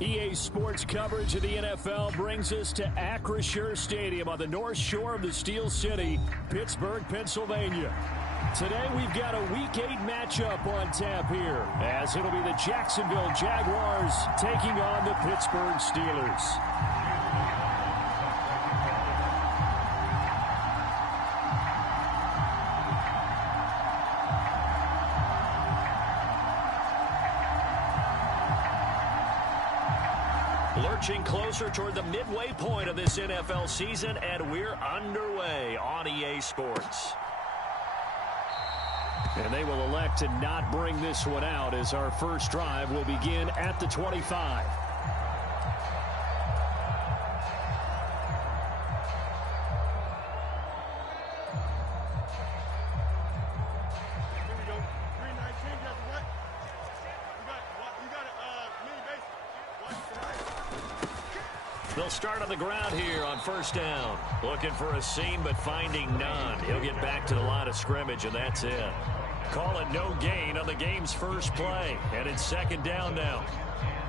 EA Sports coverage of the NFL brings us to Acrisure Stadium on the north shore of the Steel City, Pittsburgh, Pennsylvania. Today we've got a Week 8 matchup on tap here, as it'll be the Jacksonville Jaguars taking on the Pittsburgh Steelers. Lurching closer toward the midway point of this NFL season, and we're underway on EA Sports. And they will elect to not bring this one out, as our first drive will begin at the 25. They'll start on the ground here on first down. Looking for a seam, but finding none. He'll get back to the line of scrimmage, and that's it. Call it no gain on the game's first play. And it's second down now.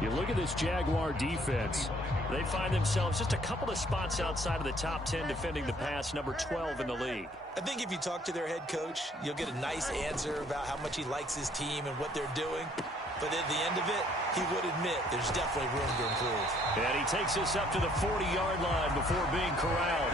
You look at this Jaguar defense. They find themselves just a couple of spots outside of the top 10 defending the pass, number 12 in the league. I think if you talk to their head coach, you'll get a nice answer about how much he likes his team and what they're doing. But at the end of it, he would admit there's definitely room to improve. And he takes us up to the 40-yard line before being corralled.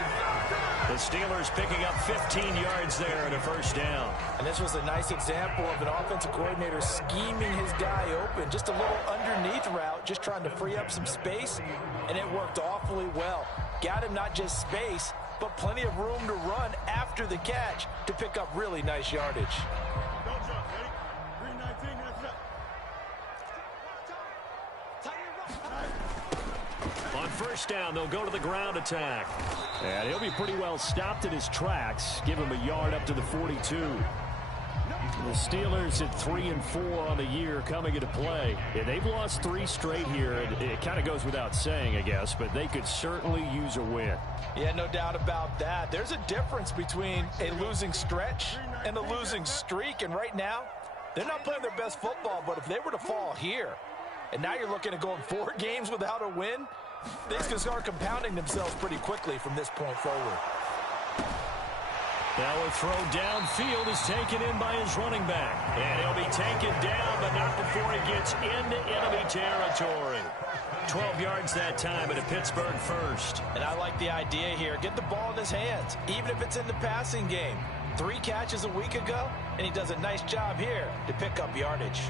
The Steelers picking up 15 yards there and a first down. And this was a nice example of an offensive coordinator scheming his guy open. Just a little underneath route, just trying to free up some space, and it worked awfully well. Got him not just space, but plenty of room to run after the catch to pick up really nice yardage. On first down, they'll go to the ground attack. And he'll be pretty well stopped in his tracks. Give him a yard up to the 42. The Steelers at 3-4 on the year coming into play. And they've lost 3 straight here. It kind of goes without saying, I guess, but they could certainly use a win. Yeah, no doubt about that. There's a difference between a losing stretch and a losing streak. And right now, they're not playing their best football, but if they were to fall here, and now you're looking at going 4 games without a win, things can start compounding themselves pretty quickly from this point forward. Now a throw downfield is taken in by his running back. And he'll be taken down, but not before he gets into enemy territory. 12 yards that time at a Pittsburgh first. And I like the idea here. Get the ball in his hands, even if it's in the passing game. 3 catches a week ago, and he does a nice job here to pick up yardage.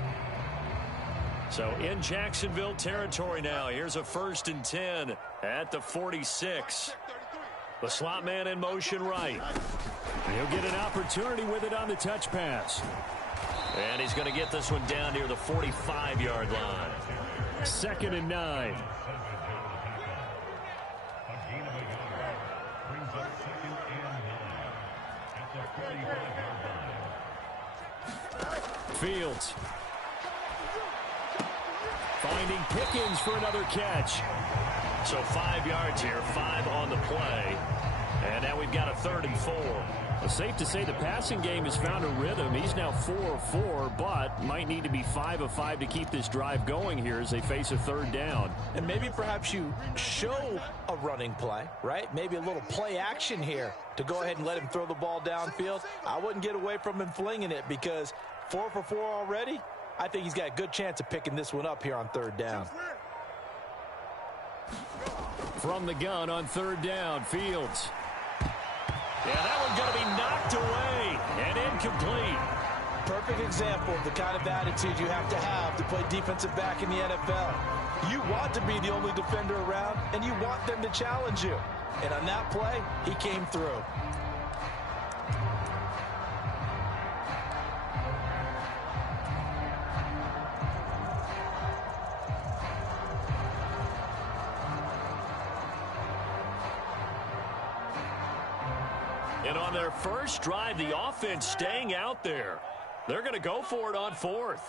So in Jacksonville territory now. Here's a 1st and 10 at the 46. The slot man in motion right. He'll get an opportunity with it on the touch pass. And he's going to get this one down near the 45-yard line. 2nd and 9. Fields. Finding Pickens for another catch. So 5 yards here, 5 on the play. And now we've got a 3rd and 4. Well, safe to say the passing game has found a rhythm. He's now 4 of 4, but might need to be 5 of 5 to keep this drive going here as they face a 3rd down. And maybe perhaps you show a running play, right? Maybe a little play action here to go ahead and let him throw the ball downfield. I wouldn't get away from him flinging it because 4 for 4 already. I think he's got a good chance of picking this one up here on 3rd down. From the gun on 3rd down, Fields. Yeah, that one's going to be knocked away and incomplete. Perfect example of the kind of attitude you have to play defensive back in the NFL. You want to be the only defender around, and you want them to challenge you. And on that play, he came through. And on their first drive, the offense staying out there. They're going to go for it on 4th.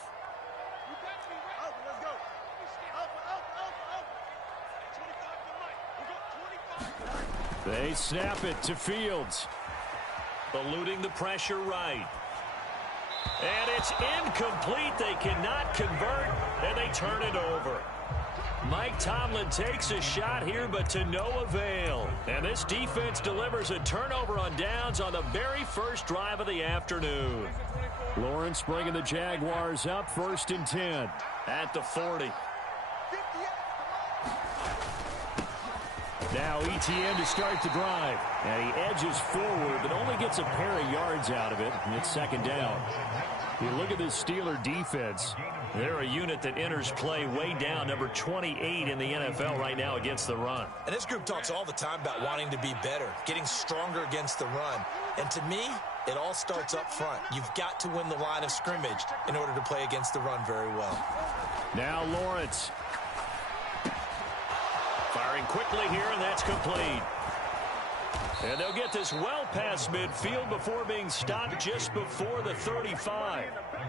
They snap it to Fields. Eluding the pressure right. And it's incomplete. They cannot convert, and they turn it over. Mike Tomlin takes a shot here, but to no avail. And this defense delivers a turnover on downs on the very first drive of the afternoon. Lawrence bringing the Jaguars up 1st and 10 at the 40. Now ETN to start the drive. And he edges forward, but only gets a pair of yards out of it. And it's 2nd down. You look at this Steeler defense. They're a unit that enters play way down, number 28 in the NFL right now against the run. And this group talks all the time about wanting to be better, getting stronger against the run. And to me, it all starts up front. You've got to win the line of scrimmage in order to play against the run very well. Now Lawrence. Firing quickly here, and that's complete. And they'll get this well past midfield before being stopped just before the 35.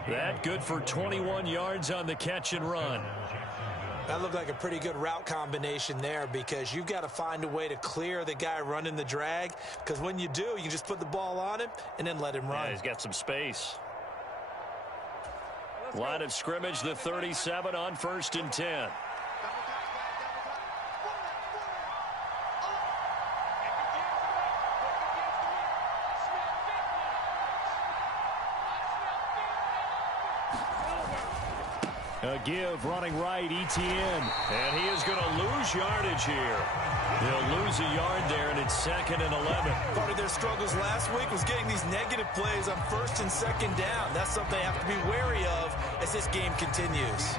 That good for 21 yards on the catch and run. That looked like a pretty good route combination there, because you've got to find a way to clear the guy running the drag, because when you do, you can just put the ball on him and then let him run. Yeah, he's got some space. Line of scrimmage, the 37 on 1st and 10. A give running right, ETN. And he is going to lose yardage here. He'll lose a yard there, and it's 2nd and 11. Part of their struggles last week was getting these negative plays on 1st and 2nd down. That's something they have to be wary of as this game continues.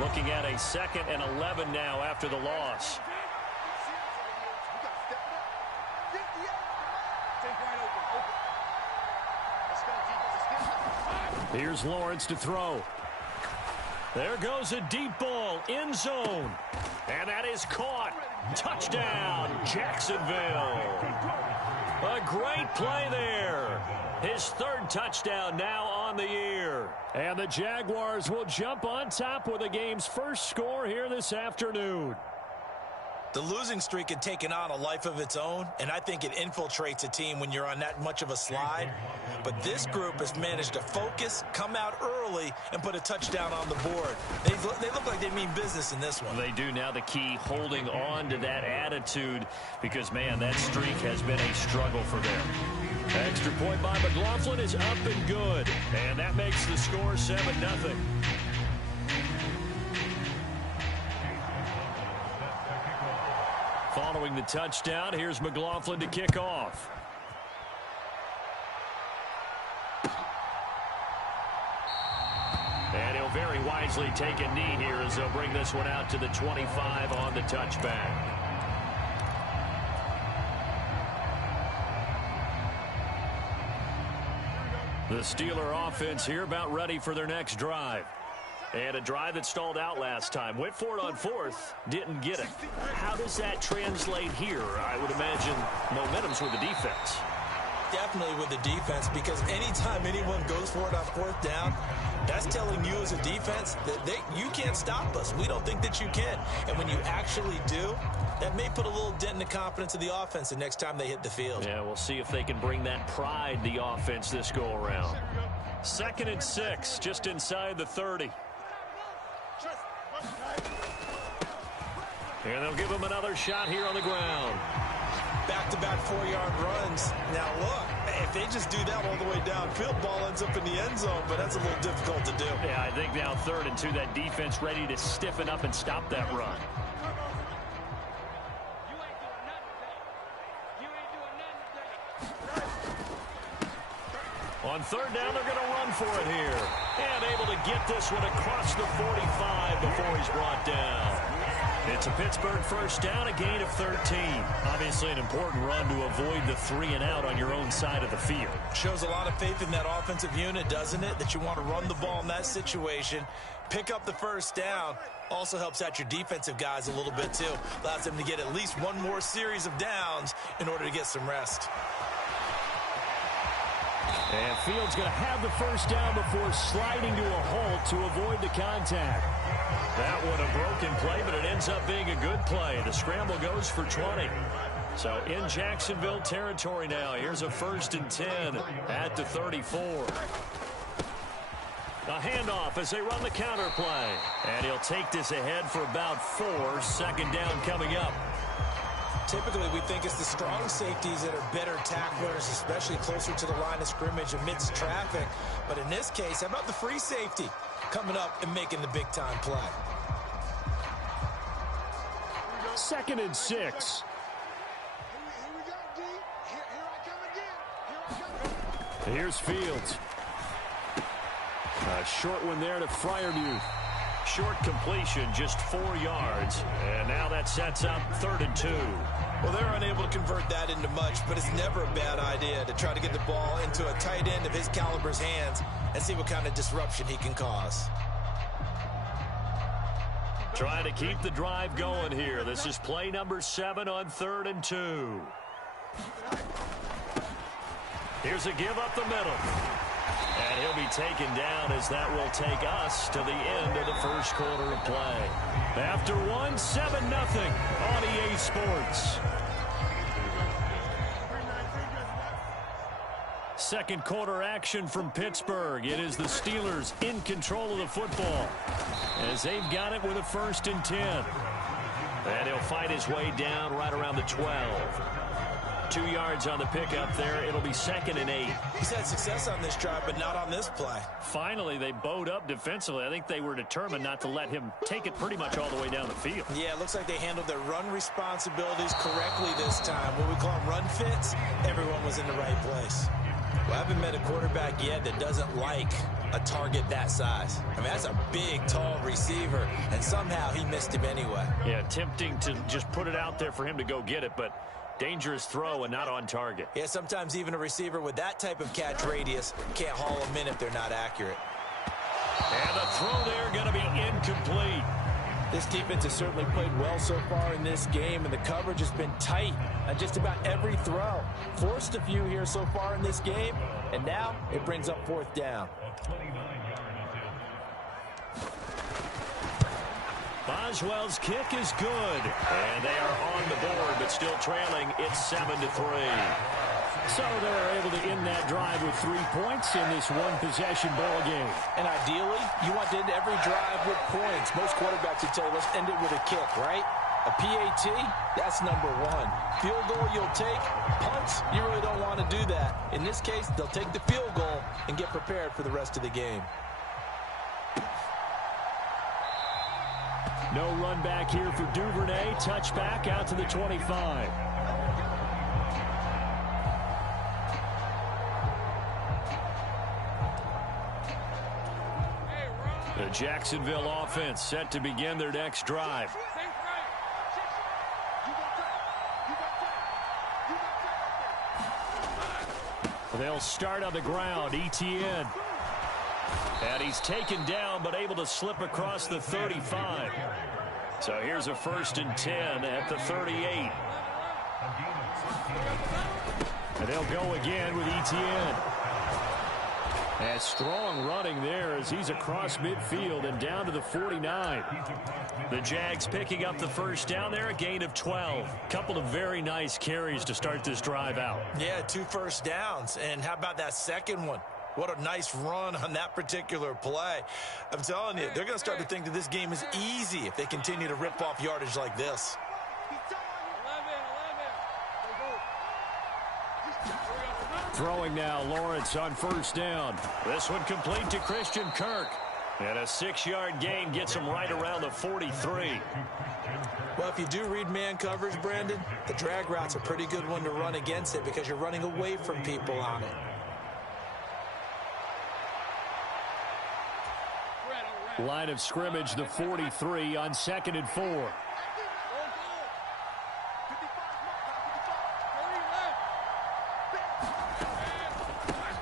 Looking at a 2nd and 11 now after the loss. Here's Lawrence to throw. There goes a deep ball, end zone. And that is caught. Touchdown, Jacksonville. A great play there. His 3rd touchdown now on the year. And the Jaguars will jump on top with the game's first score here this afternoon. The losing streak had taken on a life of its own, and I think it infiltrates a team when you're on that much of a slide. But this group has managed to focus, come out early, and put a touchdown on the board. They look like they mean business in this one. They do now. The key, holding on to that attitude, because, man, that streak has been a struggle for them. Extra point by McLaughlin is up and good, and that makes the score 7-0. Following the touchdown, here's McLaughlin to kick off. And he'll very wisely take a knee here as they'll bring this one out to the 25 on the touchback. The Steeler offense here about ready for their next drive. And a drive that stalled out last time. Went for it on 4th, didn't get it. How does that translate here? I would imagine momentum's with the defense. Definitely with the defense, because anytime anyone goes for it on 4th down, that's telling you as a defense that you can't stop us. We don't think that you can. And when you actually do, that may put a little dent in the confidence of the offense the next time they hit the field. Yeah, we'll see if they can bring that pride, the offense, this go-around. 2nd and 6, just inside the 30. And they'll give him another shot here on the ground. Back-to-back 4-yard runs. Now, look, if they just do that all the way downfield, ball ends up in the end zone, but that's a little difficult to do. Yeah, I think now 3rd and 2, that defense ready to stiffen up and stop that run. On 3rd down, they're going to run for it here. And able to get this one across the 45 before he's brought down. It's a Pittsburgh 1st down, a gain of 13. Obviously an important run to avoid the 3-and-out on your own side of the field. Shows a lot of faith in that offensive unit, doesn't it? That you want to run the ball in that situation. Pick up the 1st down. Also helps out your defensive guys a little bit, too. Allows them to get at least one more series of downs in order to get some rest. And Fields going to have the 1st down before sliding to a halt to avoid the contact. That one a broken play, but it ends up being a good play. The scramble goes for 20. So in Jacksonville territory now. Here's a 1st and 10 at the 34. A handoff as they run the counter play. And he'll take this ahead for about 4. 2nd down coming up. Typically, we think it's the strong safeties that are better tacklers, especially closer to the line of scrimmage amidst traffic. But in this case, how about the free safety coming up and making the big-time play? 2nd and 6. Here's Fields. A short one there to Freiermuth. Short completion, just 4 yards. And now that sets up 3rd and 2. Well, they're unable to convert that into much, but it's never a bad idea to try to get the ball into a tight end of his caliber's hands and see what kind of disruption he can cause. Trying to keep the drive going here. This is play number 7 on 3rd and 2. Here's a give up the middle. And he'll be taken down as that will take us to the end of the first quarter of play. After 1, 7-0 on EA Sports. Second quarter action from Pittsburgh. It is the Steelers in control of the football as they've got it with a 1st and 10. And he'll fight his way down right around the 12. 2 yards on the pickup there. It'll be 2nd and 8. He's had success on this drive, but not on this play. Finally, they bowed up defensively. I think they were determined not to let him take it pretty much all the way down the field. Yeah, it looks like they handled their run responsibilities correctly this time. What we call them run fits, everyone was in the right place. Well, I haven't met a quarterback yet that doesn't like a target that size. I mean, that's a big, tall receiver, and somehow he missed him anyway. Yeah, tempting to just put it out there for him to go get it, but dangerous throw and not on target. Yeah, sometimes even a receiver with that type of catch radius can't haul them in if they're not accurate. And the throw there going to be incomplete. This defense has certainly played well so far in this game, and the coverage has been tight on just about every throw. Forced a few here so far in this game, and now it brings up 4th down. Boswell's kick is good. And they are on the board, but still trailing. It's 7-3. So they're able to end that drive with 3 points in this one-possession ball game. And ideally, you want to end every drive with points. Most quarterbacks would tell you, let's end it with a kick, right? A PAT, that's number 1. Field goal you'll take. Punts, you really don't want to do that. In this case, they'll take the field goal and get prepared for the rest of the game. No run back here for Duvernay. Touchback out to the 25. The Jacksonville offense set to begin their next drive. They'll start on the ground. Etienne. And he's taken down, but able to slip across the 35. So here's a 1st and 10 at the 38. And they'll go again with Etienne. And strong running there as he's across midfield and down to the 49. The Jags picking up the 1st down there, a gain of 12. Couple of very nice carries to start this drive out. Yeah, 2 first downs. And how about that second one? What a nice run on that particular play. I'm telling you, they're going to start to think that this game is easy if they continue to rip off yardage like this. Throwing now, Lawrence on 1st down. This one complete to Christian Kirk. And a 6-yard gain gets him right around the 43. Well, if you do read man coverage, Brandon, the drag route's a pretty good one to run against it because you're running away from people on it. Line of scrimmage, the 43 on 2nd and 4.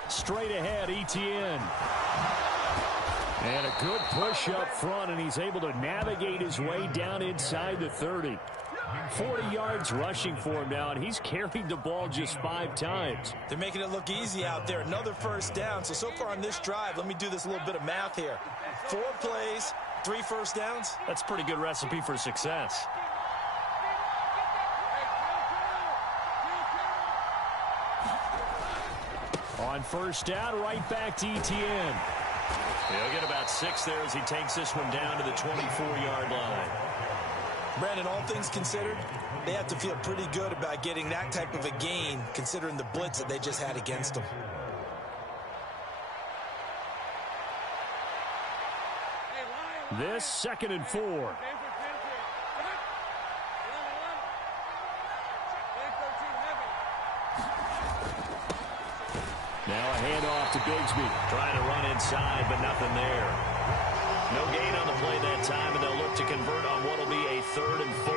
Straight ahead, Etienne. And a good push up front, and he's able to navigate his way down inside the 30. 40 yards rushing for him now, and he's carried the ball just 5 times. They're making it look easy out there. Another 1st down. So far on this drive, let me do this little bit of math here. 4 plays, 3 1st downs. That's a pretty good recipe for success. On 1st down, right back to Etienne. He'll get about 6 there as he takes this one down to the 24-yard line. Brandon, all things considered, they have to feel pretty good about getting that type of a gain considering the blitz that they just had against them. This 2nd and 4. Now a handoff to Bigsby. Trying to run inside, but nothing there. No gain on the play that time, and they'll look to convert on what will be a 3rd and 4.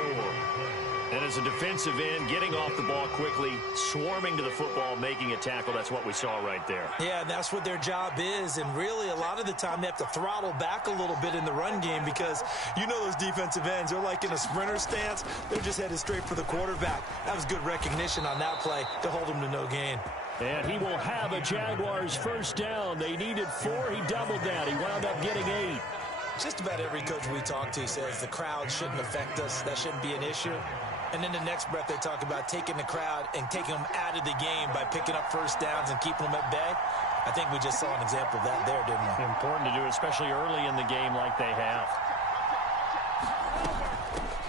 And as a defensive end, getting off the ball quickly, swarming to the football, making a tackle, that's what we saw right there. Yeah, and that's what their job is. And really, a lot of the time, they have to throttle back a little bit in the run game because you know those defensive ends, they're like in a sprinter stance. They're just headed straight for the quarterback. That was good recognition on that play to hold him to no gain. And he will have a Jaguars first down. They needed 4. He doubled that. He wound up getting 8. Just about every coach we talk to says the crowd shouldn't affect us. That shouldn't be an issue. And in the next breath, they talk about taking the crowd and taking them out of the game by picking up first downs and keeping them at bay. I think we just saw an example of that there, didn't we? Important to do, especially early in the game like they have.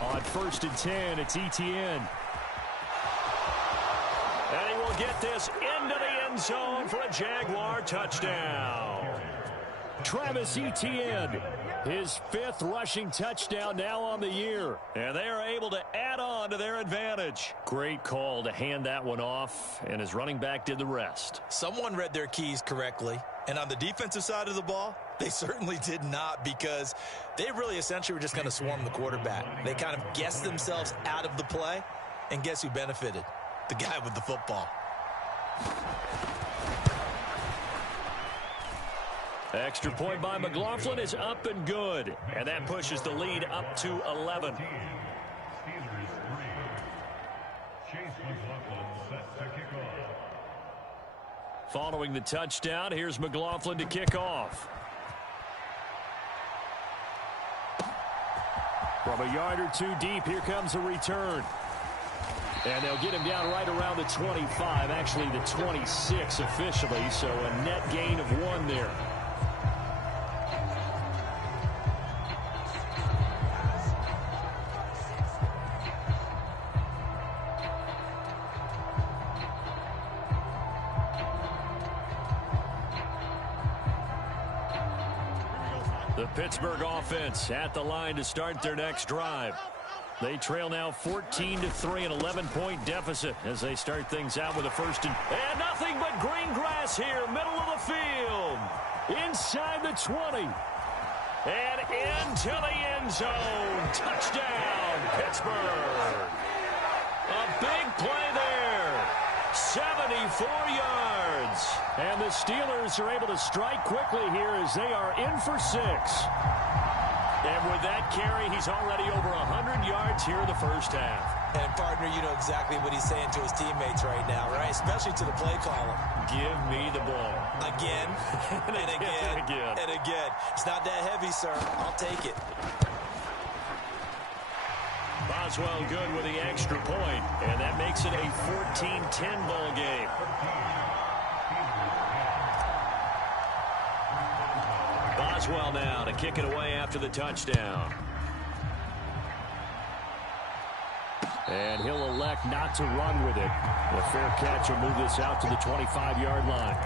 On 1st and 10, it's Etienne. And he will get this into the end zone for a Jaguar touchdown. Travis Etienne, his 5th rushing touchdown now on the year. And they are able to add on to their advantage. Great call to hand that one off, and his running back did the rest. Someone read their keys correctly. And on the defensive side of the ball, they certainly did not, because they really essentially were just going to swarm the quarterback. They kind of guessed themselves out of the play, and guess who benefited? The guy with the football. Extra point by McLaughlin is up and good. And that pushes the lead up to 11. Following the touchdown, here's McLaughlin to kick off. From a yard or 2 deep, here comes a return. And they'll get him down right around the 25, actually the 26 officially, so a net gain of 1 there. The Pittsburgh offense at the line to start their next drive. They trail now 14-3, an 11-point deficit as they start things out with a 1st and nothing but green grass here, middle of the field, inside the 20, and into the end zone. Touchdown, Pittsburgh. A big play there, 74 yards, and the Steelers are able to strike quickly here as they are in for 6. And with that carry, he's already over 100 yards here in the first half. And, partner, you know exactly what he's saying to his teammates right now, right? Especially to the play caller. Give me the ball. Again, and again, and again. It's not that heavy, sir. I'll take it. Boswell good with the extra point, and that makes it a 14-10 ball game. Boswell now to kick it away after the touchdown. And he'll elect not to run with it. A fair catch will move this out to the 25-yard line.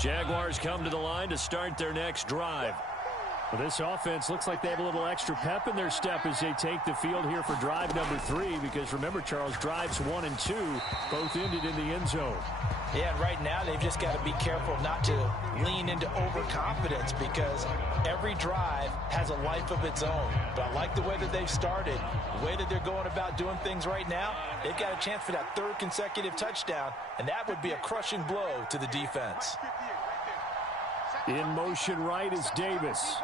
Jaguars come to the line to start their next drive. Well, this offense looks like they have a little extra pep in their step as they take the field here for drive number 3, because remember, Charles, drives 1 and 2 both ended in the end zone. Yeah, and right now they've just got to be careful not to lean into overconfidence, because every drive has a life of its own. But I like the way that they've started, the way that they're going about doing things right now. They've got a chance for that 3rd consecutive touchdown, and that would be a crushing blow to the defense. In motion right is Davis.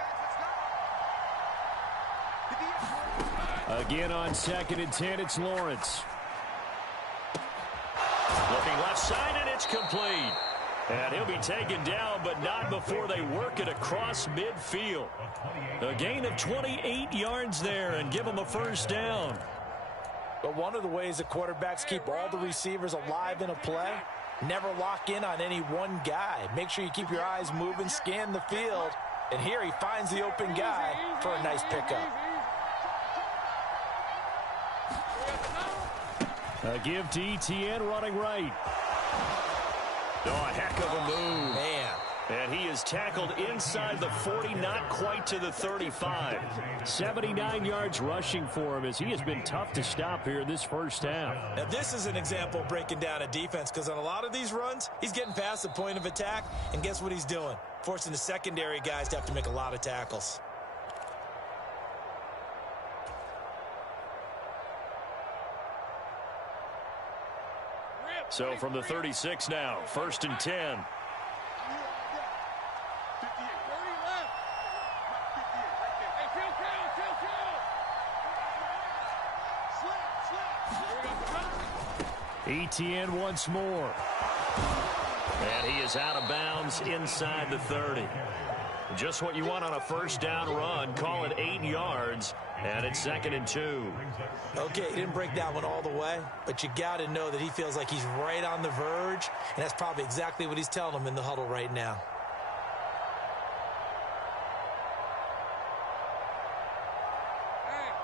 Again on 2nd and 10, it's Lawrence. Looking left side, and it's complete. And he'll be taken down, but not before they work it across midfield. A gain of 28 yards there and give them a first down. But one of the ways the quarterbacks keep all the receivers alive in a play, never lock in on any one guy. Make sure you keep your eyes moving, scan the field. And here he finds the open guy for a nice pickup. A give to ETN running right. Oh, a heck of a move. Man. And he is tackled inside the 40, not quite to the 35. 79 yards rushing for him as he has been tough to stop here this first half. Now, this is an example of breaking down a defense because on a lot of these runs, he's getting past the point of attack, and guess what he's doing? Forcing the secondary guys to have to make a lot of tackles. So from the 36 now, 1st and 10. ETN once more. And he is out of bounds inside the 30. Just what you want on a first down run. Call it 8 yards, and it's 2nd and 2. Okay, he didn't break that one all the way, but you got to know that he feels like he's right on the verge, and that's probably exactly what he's telling them in the huddle right now.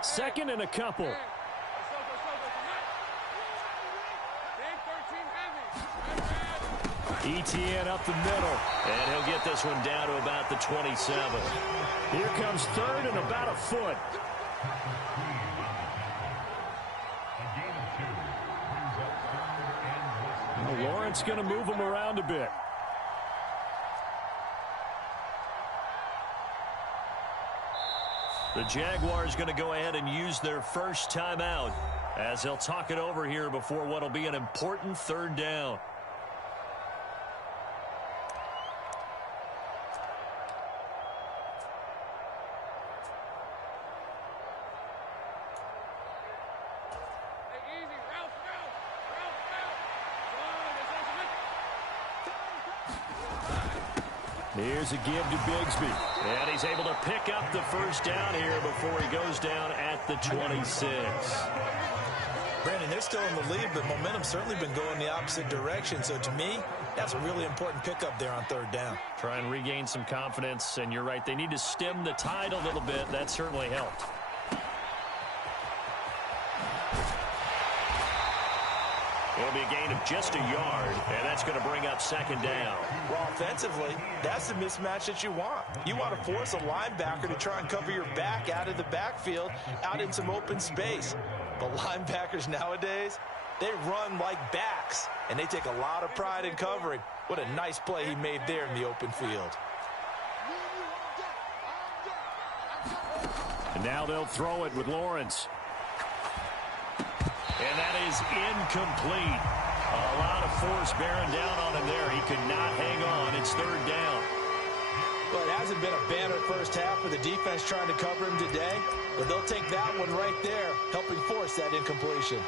Second and a couple. ETN up the middle, and he'll get this one down to about the 27. Here comes 3rd and about a foot. Well, Lawrence going to move him around a bit. The Jaguars going to go ahead and use their first timeout as they'll talk it over here before what will be an important 3rd down. Here's a give to Bigsby. And he's able to pick up the first down here before he goes down at the 26. Brandon, they're still in the lead, but momentum's certainly been going the opposite direction. So to me, that's a really important pickup there on 3rd down. Try and regain some confidence, and you're right. They need to stem the tide a little bit. That certainly helped. It'll be a gain of just a yard, and that's going to bring up 2nd down. Well, offensively, that's the mismatch that you want. You want to force a linebacker to try and cover your back out of the backfield, out in some open space. But linebackers nowadays, they run like backs, and they take a lot of pride in covering. What a nice play he made there in the open field. And now they'll throw it with Lawrence. And that is incomplete. A lot of force bearing down on him there. He could not hang on. It's 3rd down. Well, it hasn't been a banner first half for the defense trying to cover him today, but they'll take that one right there, helping force that incompletion.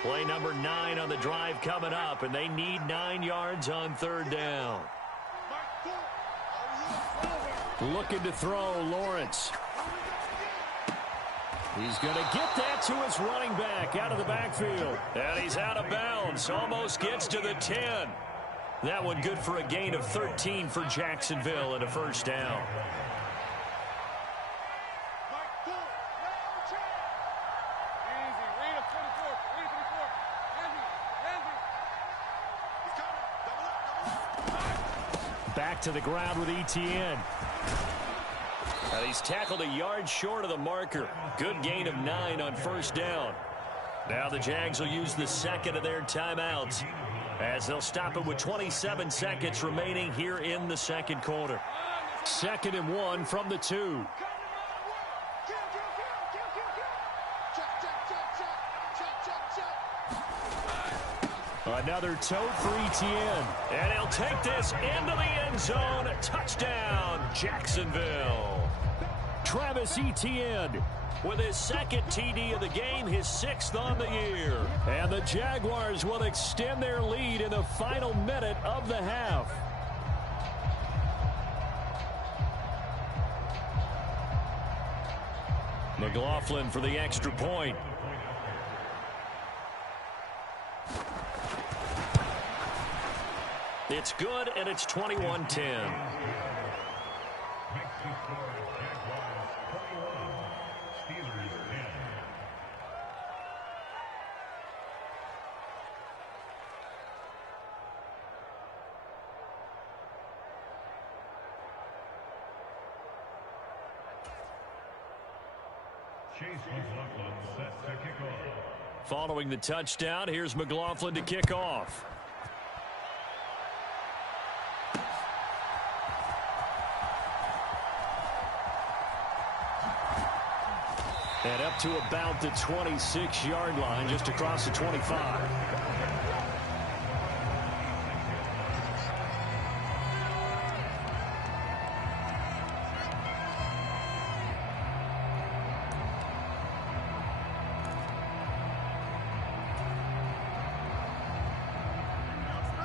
Play number 9 on the drive coming up, and they need 9 yards on 3rd down. Looking to throw, Lawrence. He's going to get that to his running back out of the backfield. And he's out of bounds. Almost gets to the 10. That one good for a gain of 13 for Jacksonville and a first down. Back to the ground with ETN. And he's tackled a yard short of the marker. Good gain of 9 on first down. Now the Jags will use the second of their timeouts as they'll stop it with 27 seconds remaining here in the second quarter. 2nd and 1 from the 2. Another tote for ETN. And he'll take this into the end zone. Touchdown, Jacksonville. Travis Etienne with his second TD of the game, his 6th on the year. And the Jaguars will extend their lead in the final minute of the half. McLaughlin for the extra point. It's good, and it's 21-10. Following the touchdown, here's McLaughlin to kick off. And up to about the 26-yard line, just across the 25.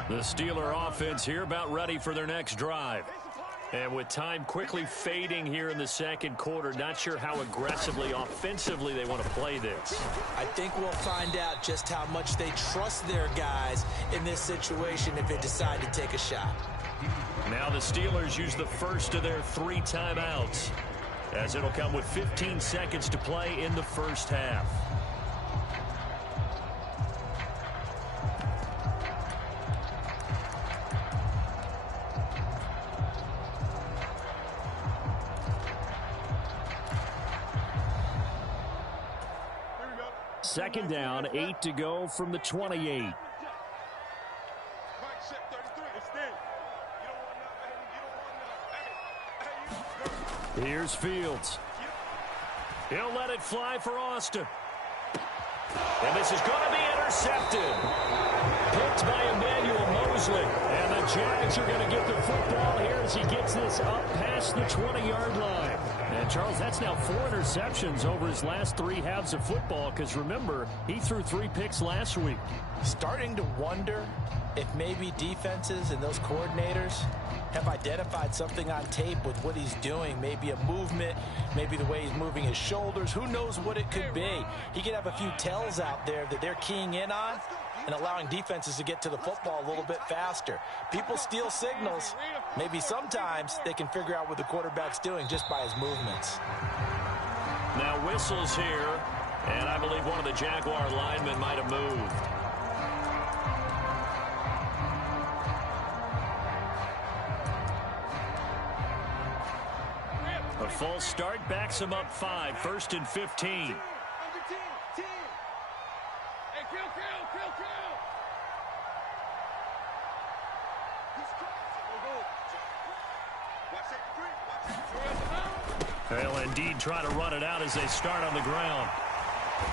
The Steeler offense here about ready for their next drive. And with time quickly fading here in the second quarter, not sure how aggressively, offensively they want to play this. I think we'll find out just how much they trust their guys in this situation if they decide to take a shot. Now the Steelers use the first of their 3 timeouts, as it'll come with 15 seconds to play in the first half. Second down, 8 to go from the 28. Here's Fields. He'll let it fly for Austin. And this is going to be intercepted. Picked by Emmanuel Mosley. And the Jags are going to get the football here as he gets this up past the 20-yard line. And, Charles, that's now 4 interceptions over his last 3 halves of football because, remember, he threw 3 picks last week. Starting to wonder if maybe defenses and those coordinators have identified something on tape with what he's doing. Maybe a movement, maybe the way he's moving his shoulders. Who knows what it could be? He could have a few tells out there that they're keying in on and allowing defenses to get to the football a little bit faster. People steal signals. Maybe sometimes they can figure out what the quarterback's doing just by his movements. Now whistles here, and I believe one of the Jaguar linemen might have moved. A false start backs him up 5, 1st and 15. They'll indeed try to run it out as they start on the ground.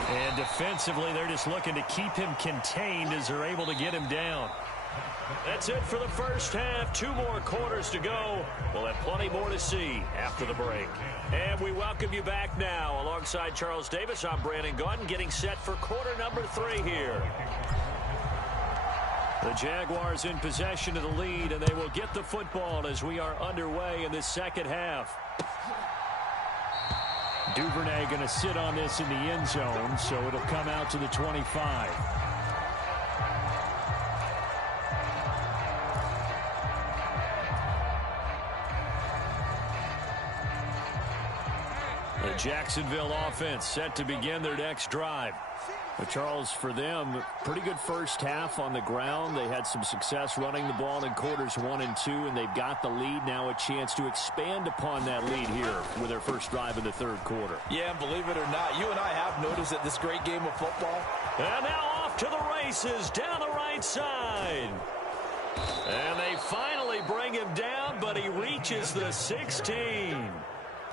And defensively, they're just looking to keep him contained as they're able to get him down. That's it for the first half. 2 more quarters to go. We'll have plenty more to see after the break. And we welcome you back now. Alongside Charles Davis, I'm Brandon Gaudin, getting set for quarter number 3 here. The Jaguars in possession of the lead, and they will get the football as we are underway in this second half. Duvernay going to sit on this in the end zone, so it'll come out to the 25. The Jacksonville offense set to begin their next drive. But Charles, for them, pretty good first half on the ground. They had some success running the ball in quarters 1 and 2, and they've got the lead. Now a chance to expand upon that lead here with their first drive in the third quarter. Yeah, and believe it or not, you and I have noticed that this great game of football. And now off to the races down the right side. And they finally bring him down, but he reaches the 16.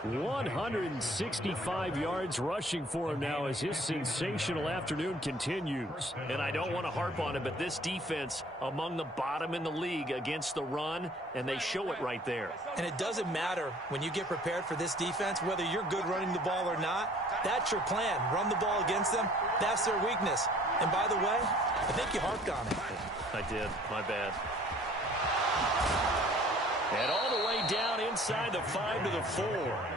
165 yards rushing for him now as his sensational afternoon continues. And I don't want to harp on it, but this defense among the bottom in the league against the run, and they show it right there. And it doesn't matter when you get prepared for this defense, whether you're good running the ball or not, that's your plan. Run the ball against them, that's their weakness. And by the way, I think you harped on it. I did, my bad. And all the way down inside the 5 to the 4.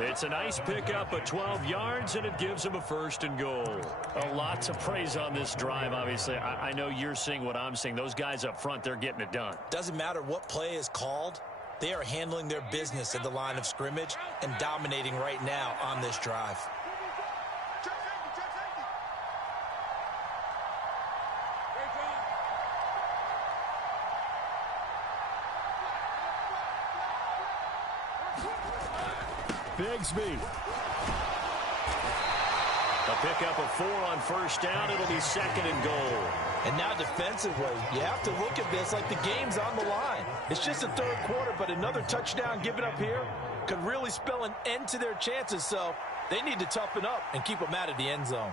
It's a nice pickup of 12 yards, and it gives him a 1st and goal. A lot to praise on this drive, obviously. I know you're seeing what I'm seeing. Those guys up front, they're getting it done. Doesn't matter what play is called. They are handling their business at the line of scrimmage and dominating right now on this drive. Bigsby. A pickup of 4 on 1st down. It'll be 2nd and goal. And now defensively, you have to look at this like the game's on the line. It's just the 3rd quarter, but another touchdown given up here could really spell an end to their chances. So they need to toughen up and keep them out of the end zone.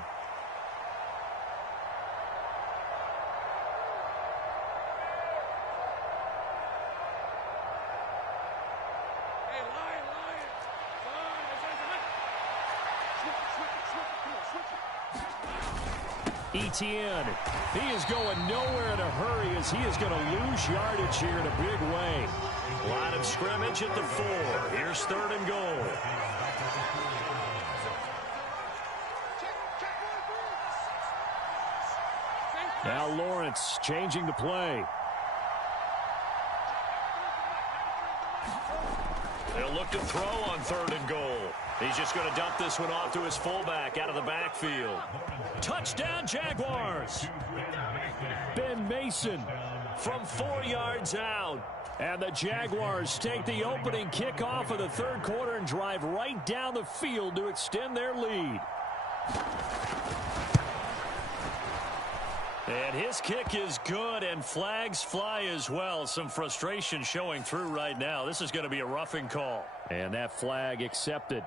Etienne, he is going nowhere in a hurry as he is going to lose yardage here in a big way. Line of scrimmage at the 4. Here's 3rd and goal. Now Lawrence changing the play. They'll look to throw on 3rd and goal. He's just going to dump this one off to his fullback out of the backfield. Touchdown, Jaguars. Ben Mason from 4 yards out. And the Jaguars take the opening kickoff of the 3rd quarter and drive right down the field to extend their lead. And his kick is good, and flags fly as well. Some frustration showing through right now. This is going to be a roughing call. And that flag accepted.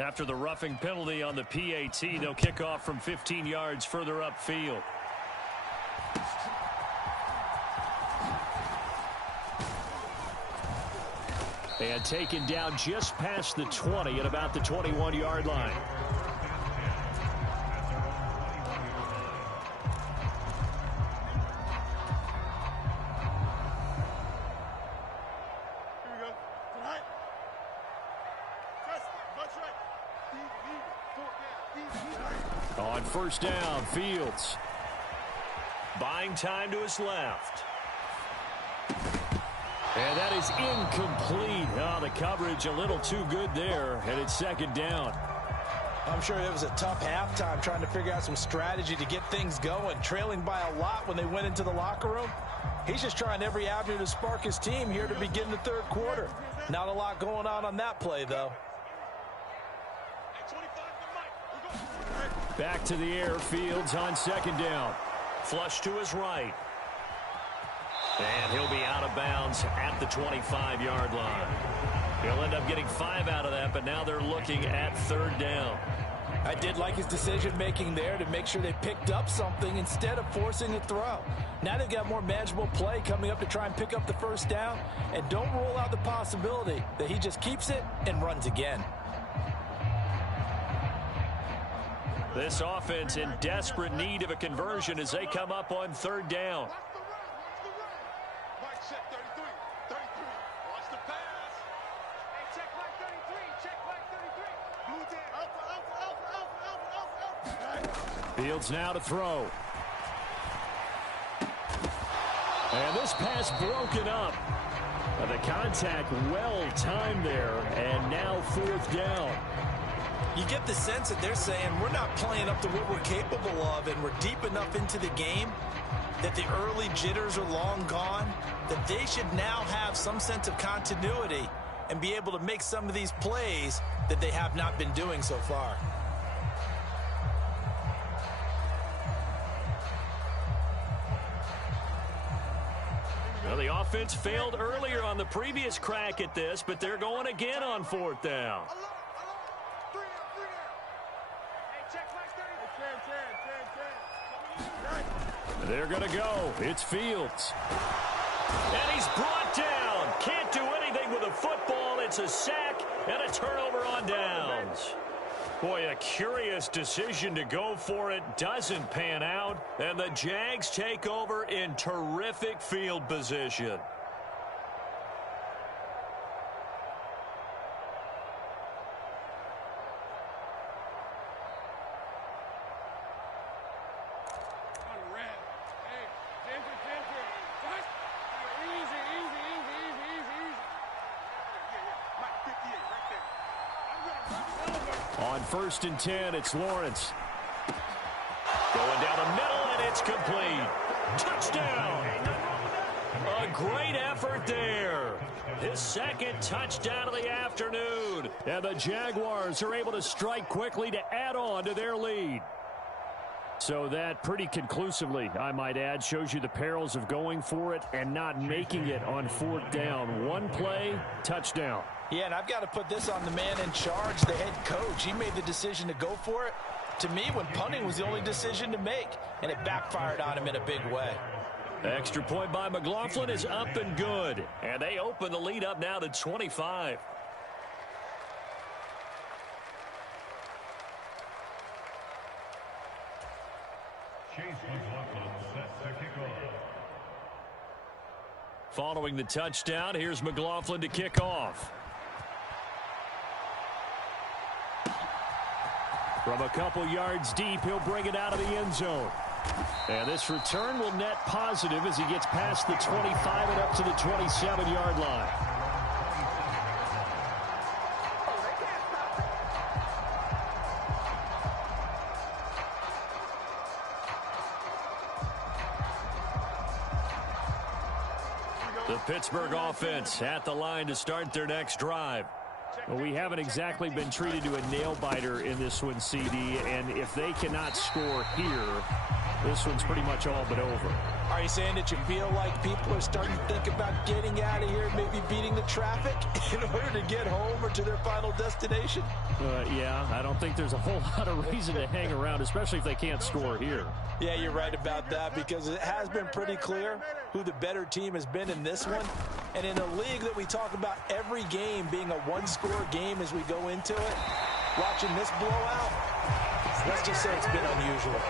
After the roughing penalty on the PAT, they'll kick off from 15 yards further upfield. And taken down just past the 20 at about the 21-yard line. On 1st down, Fields. Buying time to his left. And that is incomplete. Oh, the coverage a little too good there, and it's 2nd down. I'm sure it was a tough halftime trying to figure out some strategy to get things going, trailing by a lot when they went into the locker room. He's just trying every avenue to spark his team here to begin the 3rd quarter. Not a lot going on that play, though. Back to the air, Fields on 2nd down. Flush to his right. And he'll be out of bounds at the 25-yard line. He'll end up getting 5 out of that, but now they're looking at 3rd down. I did like his decision-making there to make sure they picked up something instead of forcing a throw. Now they've got more manageable play coming up to try and pick up the 1st down, and don't rule out the possibility that he just keeps it and runs again. This offense in desperate need of a conversion as they come up on 3rd down. Fields now to throw. And this pass broken up. The contact well timed there, and now 4th down. You get the sense that they're saying we're not playing up to what we're capable of, and we're deep enough into the game that the early jitters are long gone, that they should now have some sense of continuity and be able to make some of these plays that they have not been doing so far. Well, the offense failed earlier on the previous crack at this, but they're going again on 4th down. They're going to go. It's Fields. And he's brought down. Can't do anything with a football. It's a sack and a turnover on downs. Boy, a curious decision to go for it. Doesn't pan out. And the Jags take over in terrific field position. On 1st and 10, it's Lawrence. Going down the middle, and it's complete. Touchdown! A great effort there. His 2nd touchdown of the afternoon. And the Jaguars are able to strike quickly to add on to their lead. So that pretty conclusively, I might add, shows you the perils of going for it and not making it on 4th down. One play, touchdown. Yeah, and I've got to put this on the man in charge, the head coach. He made the decision to go for it. To me, when punting was the only decision to make, and it backfired on him in a big way. Extra point by McLaughlin is up and good. And they open the lead up now to 25. Following the touchdown, here's McLaughlin to kick off. From a couple yards deep, he'll bring it out of the end zone. And this return will net positive as he gets past the 25 and up to the 27-yard line. The Pittsburgh offense at the line to start their next drive. Well, we haven't exactly been treated to a nail-biter in this one, CD, and if they cannot score here, this one's pretty much all but over. Are you saying that you feel like people are starting to think about getting out of here, maybe beating the traffic in order to get home or to their final destination? Yeah, I don't think there's a whole lot of reason to hang around, especially if they can't score here. Yeah, you're right about that, because it has been pretty clear who the better team has been in this one. And in a league that we talk about every game being a one-score game as we go into it, watching this blowout, let's just say it's been unusual.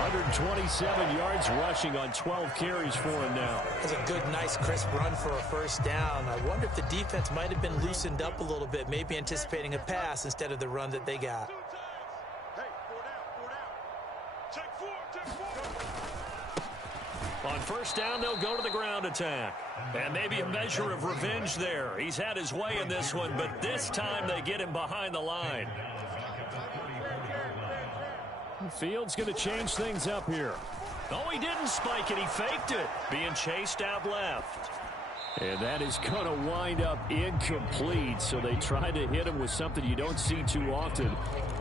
127 yards rushing on 12 carries for him now. That's a good, nice, crisp run for a first down. I wonder if the defense might have been loosened up a little bit, maybe anticipating a pass instead of the run that they got. On first down, they'll go to the ground attack. And maybe a measure of revenge there. He's had his way in this one, but this time they get him behind the line. Fields going to change things up here. Oh, he didn't spike it. He faked it. Being chased out left. And that is going to wind up incomplete. So they try to hit him with something you don't see too often,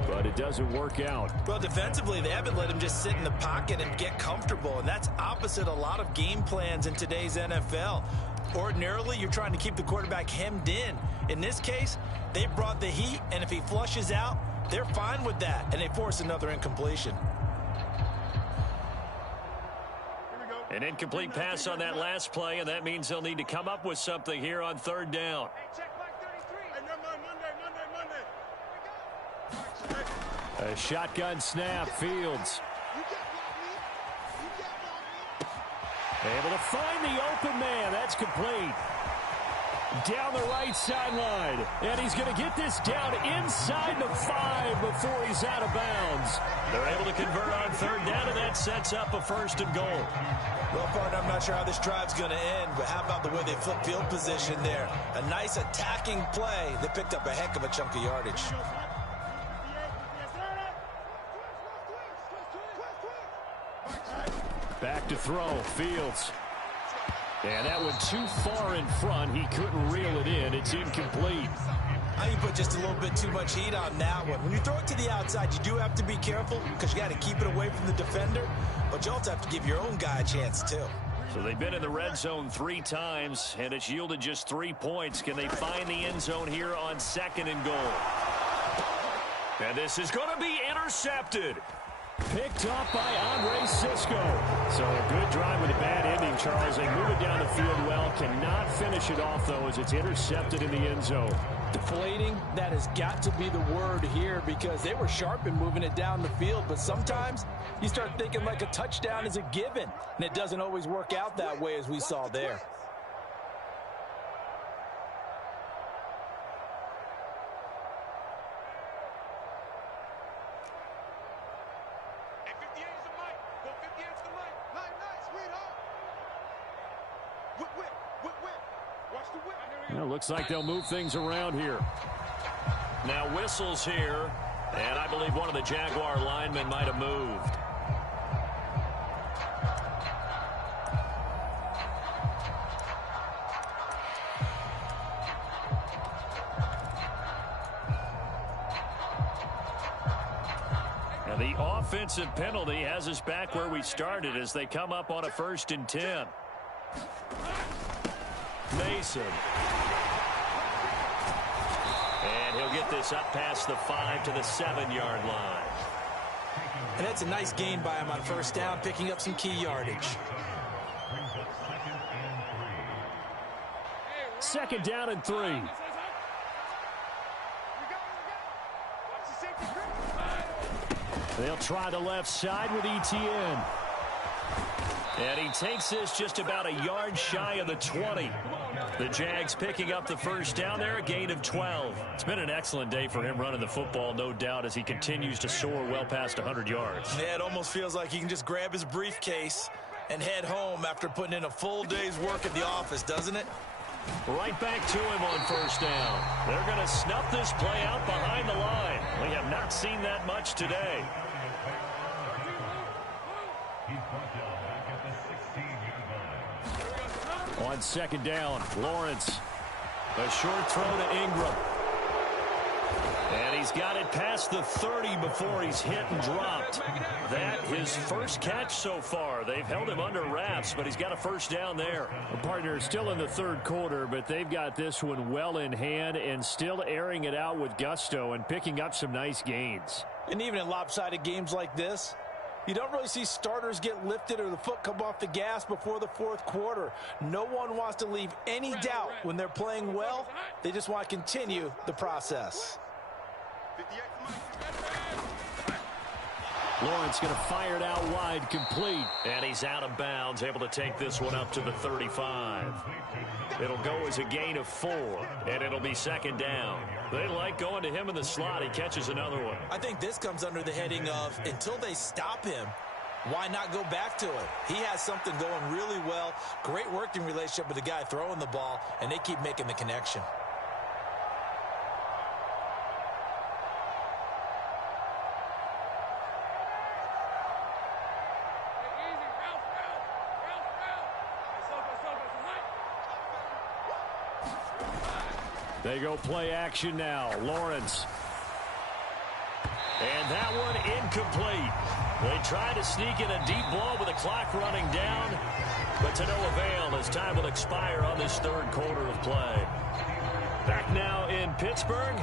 but it doesn't work out. Well, defensively, they haven't let him just sit in the pocket and get comfortable, and that's opposite a lot of game plans in today's NFL. Ordinarily, you're trying to keep the quarterback hemmed in. In this case, they brought the heat, and if he flushes out, they're fine with that, and they force another incompletion. An incomplete pass on that last play, and that means they'll need to come up with something here on third down. A shotgun snap, Fields. Able to find the open man. That's complete. Down the right sideline. And he's going to get this down inside the 5 before he's out of bounds. They're able to convert on third down, and that sets up a first and goal. Well, partner, I'm not sure how this drive's going to end, but how about the way they flip field position there? A nice attacking play. They picked up a heck of a chunk of yardage. Back to throw, Fields. And that went too far in front. He couldn't reel it in. It's incomplete. I think you put just a little bit too much heat on that one. When you throw it to the outside, you do have to be careful because you got to keep it away from the defender, but you also have to give your own guy a chance too. So they've been in the red zone 3 times, and it's yielded just 3 points. Can they find the end zone here on 2nd and goal? And this is going to be intercepted. Picked up by Andre Cisco. So a good drive with a bad ending, Charles. They move it down the field well. Cannot finish it off, though, as it's intercepted in the end zone. Deflating, that has got to be the word here because they were sharp in moving it down the field. But sometimes you start thinking like a touchdown is a given, and it doesn't always work out that way as we saw there. Well, looks like they'll move things around here. Now whistles here, and I believe one of the Jaguar linemen might have moved. Now the offensive penalty has us back where we started as they come up on a 1st and 10. Mason. And he'll get this up past the 5 to the 7-yard line. And that's a nice gain by him on 1st down, picking up some key yardage. 2nd down and 3. They'll try the left side with Etienne. And he takes this just about a yard shy of the 20. The Jags picking up the 1st down there, a gain of 12. It's been an excellent day for him running the football, no doubt, as he continues to soar well past 100 yards. Yeah, it almost feels like he can just grab his briefcase and head home after putting in a full day's work at the office, doesn't it? Right back to him on 1st down. They're going to snuff this play out behind the line. We have not seen that much today. On 2nd down, Lawrence. A short throw to Ingram. And he's got it past the 30 before he's hit and dropped. That his first catch so far. They've held him under wraps, but he's got a 1st down there. The partner is still in the 3rd quarter, but they've got this one well in hand and still airing it out with gusto and picking up some nice gains. And even in lopsided games like this, you don't really see starters get lifted or the foot come off the gas before the 4th quarter. No one wants to leave any doubt when they're playing well. They just want to continue the process. Lawrence going to fire it out wide, complete. And he's out of bounds, able to take this one up to the 35. It'll go as a gain of 4, and it'll be 2nd down. They like going to him in the slot. He catches another one. I think this comes under the heading of until they stop him, why not go back to it? He has something going really well. Great working relationship with the guy throwing the ball, and they keep making the connection. They go play action now. Lawrence. And that one incomplete. They try to sneak in a deep ball with the clock running down, but to no avail as time will expire on this 3rd quarter of play. Back now in Pittsburgh,